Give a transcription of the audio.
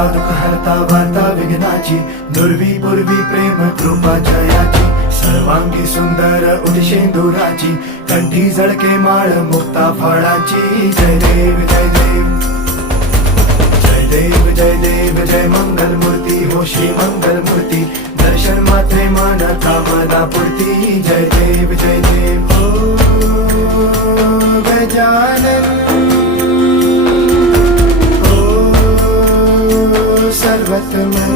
हरता दुःख हरता वार्ता विघ्नाची, दुर्वी पूर्वी प्रेम कृपा जयाची, सर्वांगी सुंदर उदिशेंदुराची, कंठी झळके माळ मुक्ता फळाची. जय देव जय देव जय देव जय देव जय मंगल मूर्ती हो श्री मंगल मूर्ती, दर्शन मात्रे मन कामना पूर्ती. जय देव जय देव हो गजानन हो सर्वतमन.